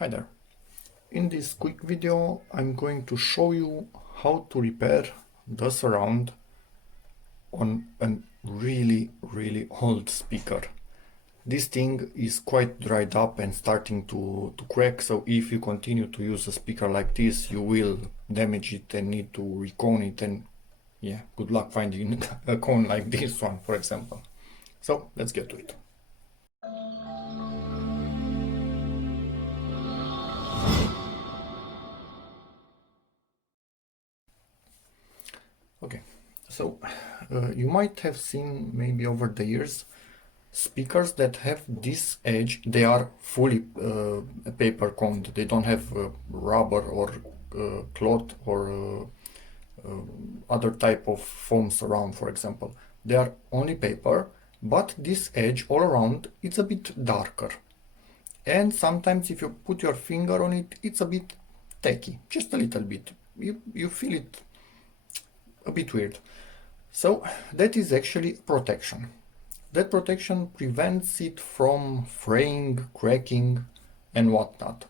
Hi there. In this quick video I'm going to show you how to repair the surround on a really old speaker. This thing is quite dried up and starting to crack, so if you continue to use a speaker like this you will damage it and need to recone it, and yeah, good luck finding a cone like this one, for example. So let's get to it. Okay, so you might have seen maybe over the years speakers that have this edge. They are fully paper coned. They don't have rubber or cloth or other type of foams around, for example. They are only paper, but this edge all around it's a bit darker. And sometimes if you put your finger on it, it's a bit tacky, just a little bit. You feel it a bit weird. So that is actually protection. That protection prevents it from fraying, cracking, and whatnot.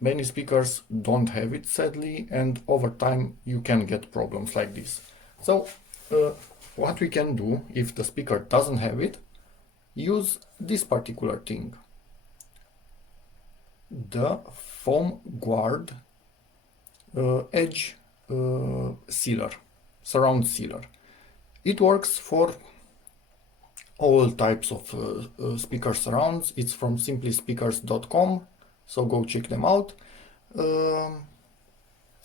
Many speakers don't have it, sadly, and over time you can get problems like this. So what we can do if the speaker doesn't have it, use this particular thing, the foam guard edge sealer, surround sealer. It works for all types of speaker surrounds. It's from simplyspeakers.com, so go check them out.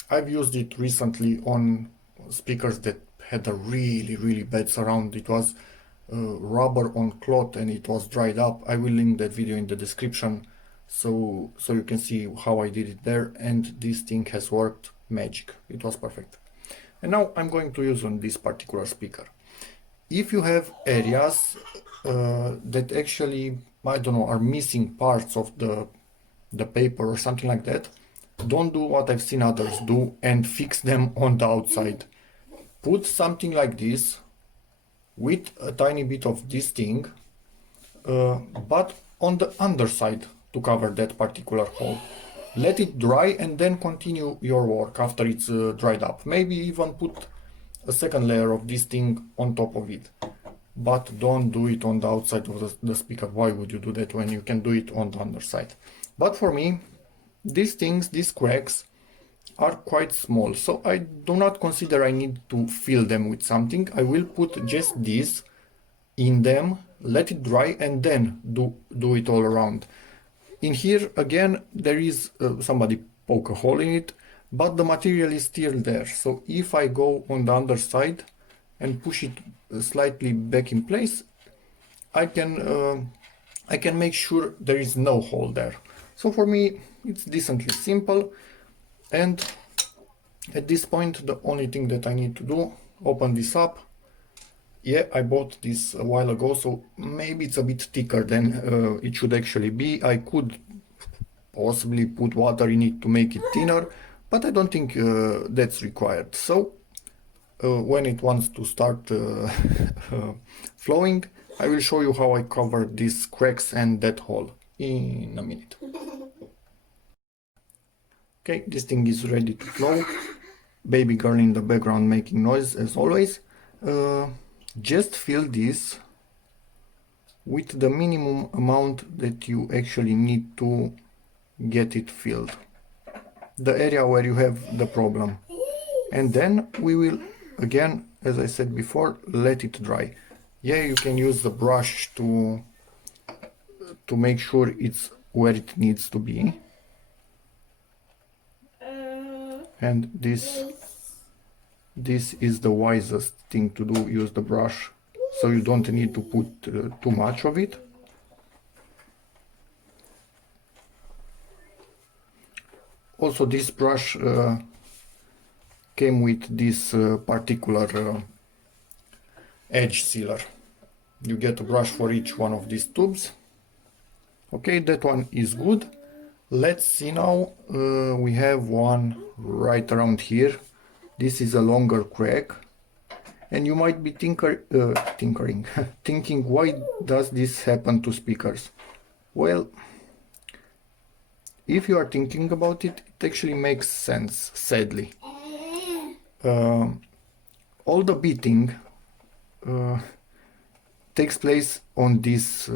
I've used it recently on speakers that had a really bad surround. It was rubber on cloth and it was dried up. I will link that video in the description so you can see how I did it there, and this thing has worked magic. It was perfect. And now I'm going to use on this particular speaker. If you have areas that actually, I don't know, are missing parts of the paper or something like that, don't do what I've seen others do and fix them on the outside. Put something like this with a tiny bit of this thing, but on the underside to cover that particular hole. Let it dry and then continue your work after it's dried up. Maybe even put a second layer of this thing on top of it. But don't do it on the outside of the speaker. Why would you do that when you can do it on the underside? But for me, these things, these cracks, are quite small, so I do not consider I need to fill them with something. I will put just this in them, let it dry, and then do it all around. In here again there is somebody poke a hole in it, but the material is still there, so if I go on the underside and push it slightly back in place, I can make sure there is no hole there. So for me it's decently simple, and at this point the only thing that I need to do, open this up. Yeah, I bought this a while ago, so maybe it's a bit thicker than it should actually be. I could possibly put water in it to make it thinner, but I don't think that's required. So when it wants to start flowing, I will show you how I cover these cracks and that hole in a minute. Okay, this thing is ready to flow. Baby girl in the background making noise as always. Just fill this with the minimum amount that you actually need to get it filled, the area where you have the problem, and then we will, again, as I said before, let it dry. Yeah, you can use the brush to make sure it's where it needs to be, and this is the wisest thing to do. Use the brush, so you don't need to put too much of it. Also, this brush came with this particular edge sealer. You get a brush for each one of these tubes. Okay, that one is good. Let's see now. We have one right around here. This is a longer crack, and you might be thinking why does this happen to speakers? Well, if you are thinking about it, it actually makes sense, sadly. Uh, all the beating uh, takes place on this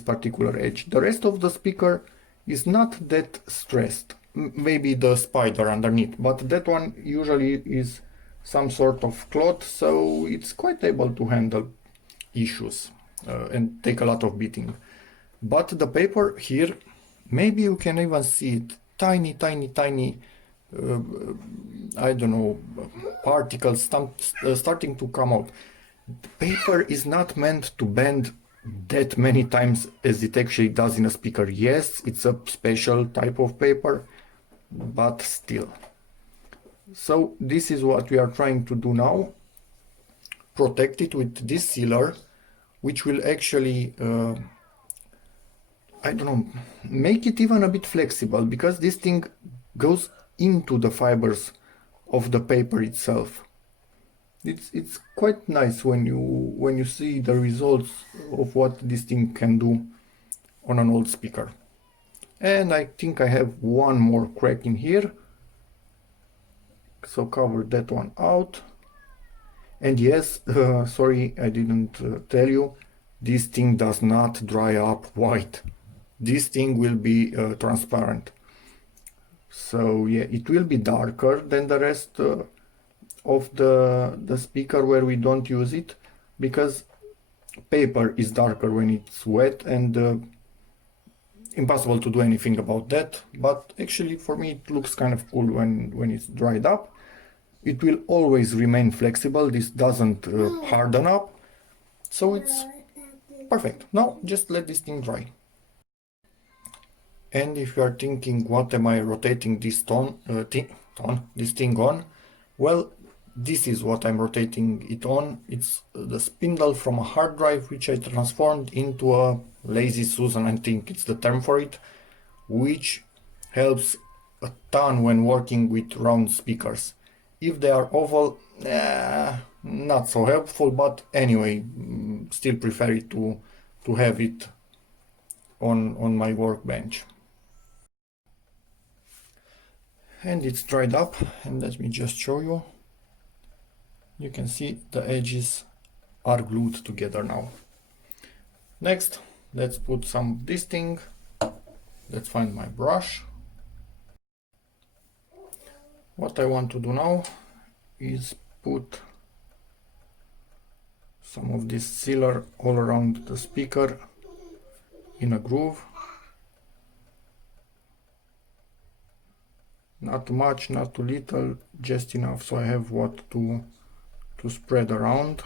particular edge. The rest of the speaker is not that stressed. Maybe the spider underneath, but that one usually is some sort of cloth, so it's quite able to handle issues and take a lot of beating. But the paper here, maybe you can even see it, tiny, tiny, tiny, uh, I don't know, particles starting to come out. Paper is not meant to bend that many times as it actually does in a speaker. Yes, it's a special type of paper, but still. So this is what we are trying to do now. Protect it with this sealer, which will actually, I don't know, make it even a bit flexible, because this thing goes into the fibers of the paper itself. It's quite nice when you see the results of what this thing can do on an old speaker. And I think I have one more crack in here, so cover that one out. And yes, sorry, I didn't tell you, this thing does not dry up white. This thing will be transparent. So yeah, it will be darker than the rest of the speaker where we don't use it, because paper is darker when it's wet, and impossible to do anything about that. But actually for me it looks kind of cool when it's dried up. It will always remain flexible, this doesn't harden up, so it's perfect. Now just let this thing dry. And if you are thinking, what am I rotating this this thing on? Well, this is what I'm rotating it on. It's the spindle from a hard drive, which I transformed into a lazy Susan, I think it's the term for it, which helps a ton when working with round speakers. If they are oval, not so helpful, but anyway, still prefer it to have it on my workbench. And it's dried up, and let me just show you. You can see the edges are glued together now. Next, let's put some of this thing. Let's find my brush. What I want to do now is put some of this sealer all around the speaker in a groove. Not too much, not too little, just enough so I have what to spread around.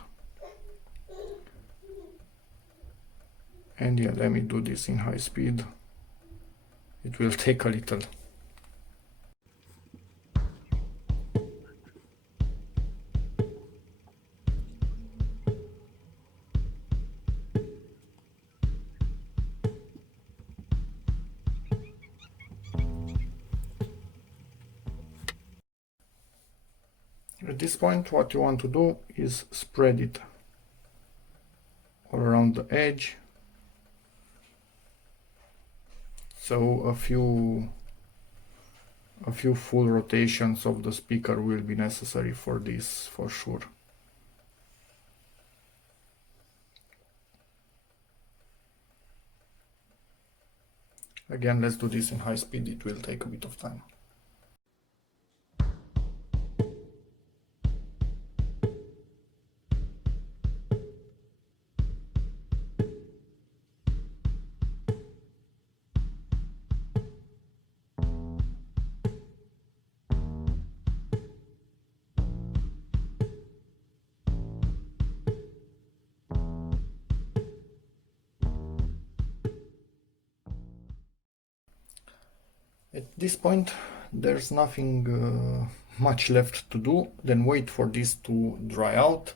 And yeah, let me do this in high speed. It will take a little. At this point, what you want to do is spread it all around the edge. So a few full rotations of the speaker will be necessary for this, for sure. Again, let's do this in high speed, it will take a bit of time. At this point, there's nothing much left to do than wait for this to dry out,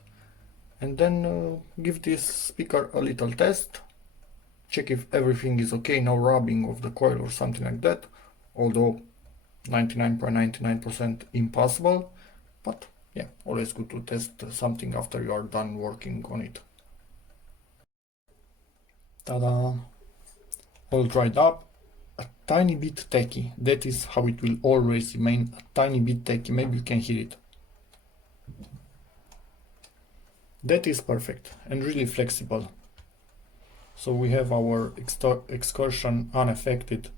and then give this speaker a little test, check if everything is okay, no rubbing of the coil or something like that, although 99.99% impossible, but yeah, always good to test something after you are done working on it. Ta-da! All dried up, a tiny bit tacky. That is how it will always remain, a tiny bit tacky. Maybe you can hear it. That is perfect and really flexible. So we have our excursion unaffected.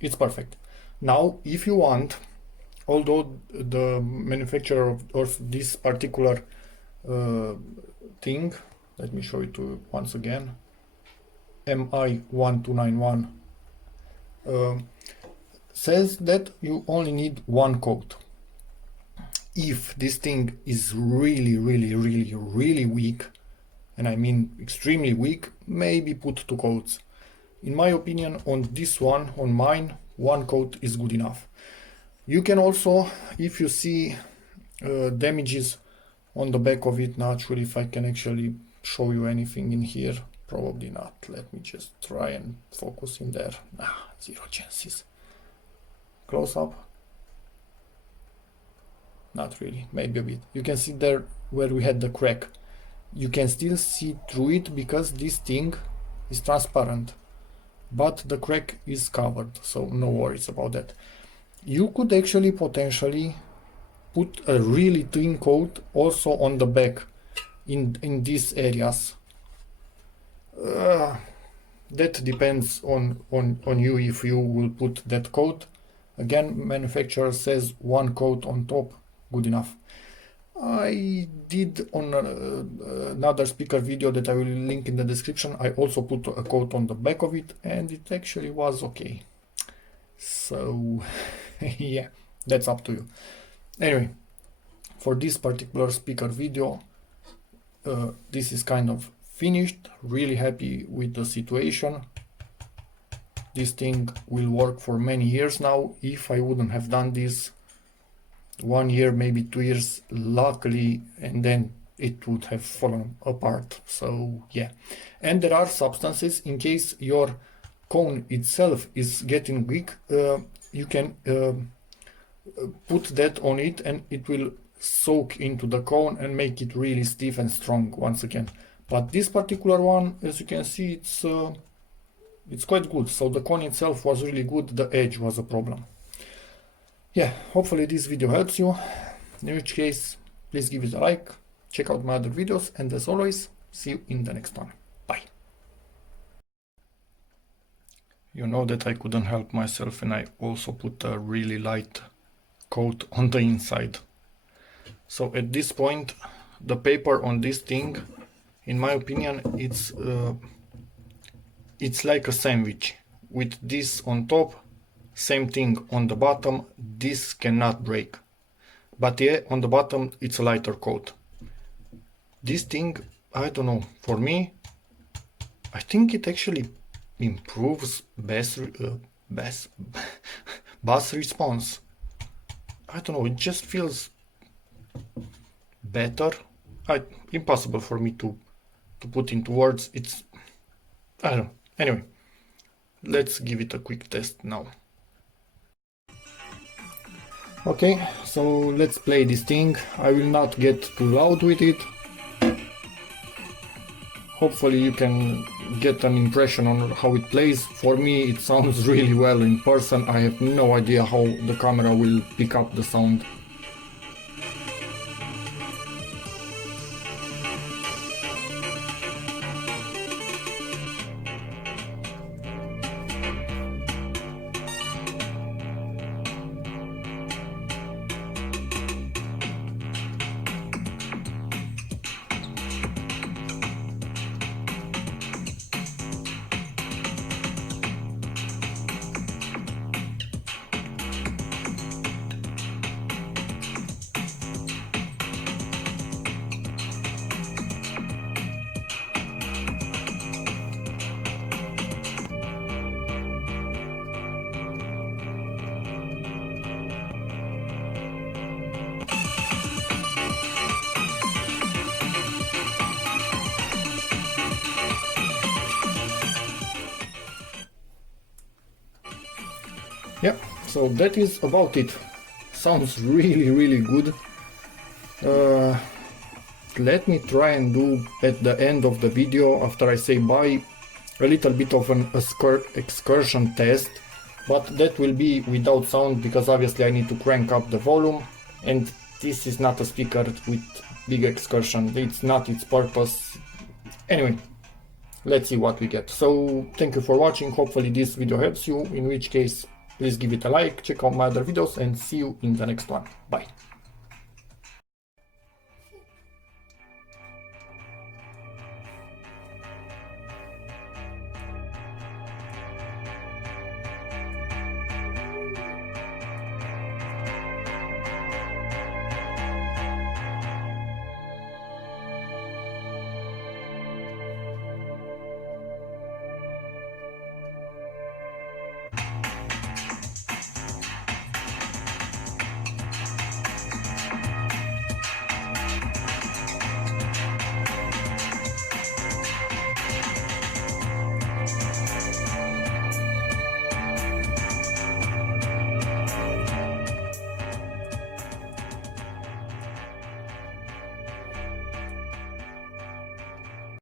It's perfect. Now, if you want, although the manufacturer of this particular thing, let me show it to you once again, MI1291, says that you only need one coat. If this thing is really weak, and I mean extremely weak, maybe put 2 coats. In my opinion, on this one, on mine, 1 coat is good enough. You can also, if you see damages on the back of it, not sure if I can actually show you anything in here, probably not. Let me just try and focus in there. Zero chances. Close up. Not really, maybe a bit. You can see there where we had the crack. You can still see through it because this thing is transparent, but the crack is covered, so no worries about that. You could actually potentially put a really thin coat also on the back in these areas. That depends on you if you will put that coat. Again, manufacturer says 1 coat on top, good enough. I did on another speaker video that I will link in the description. I also put a coat on the back of it and it actually was okay. So yeah, that's up to you. Anyway, for this particular speaker video, this is kind of finished. Really happy with the situation. This thing will work for many years now. If I wouldn't have done this 1 year, maybe 2 years, luckily, and then it would have fallen apart. So yeah, and there are substances, in case your cone itself is getting weak, you can put that on it and it will soak into the cone and make it really stiff and strong once again. But this particular one, as you can see, it's quite good. So the cone itself was really good, the edge was a problem. Yeah, hopefully this video helps you. In which case, please give it a like, check out my other videos, and as always, see you in the next one. Bye. You know that I couldn't help myself and I also put a really light coat on the inside. So at this point, the paper on this thing, in my opinion, it's like a sandwich. With this on top, same thing on the bottom, this cannot break. But yeah, on the bottom it's a lighter coat. This thing, I don't know, for me, I think it actually improves bass response. I don't know, it just feels better. Impossible for me to put into words. It's, I don't know. Anyway, let's give it a quick test now. Okay, so let's play this thing. I will not get too loud with it. Hopefully you can get an impression on how it plays. For me it sounds really well in person. I have no idea how the camera will pick up the sound. Yeah, so that is about it. Sounds really good. Let me try and do at the end of the video, after I say bye, a little bit of an excursion test, but that will be without sound because obviously I need to crank up the volume, and this is not a speaker with big excursion. It's not its purpose. Anyway, let's see what we get. So thank you for watching. Hopefully this video helps you, in which case please give it a like, check out my other videos, and see you in the next one. Bye.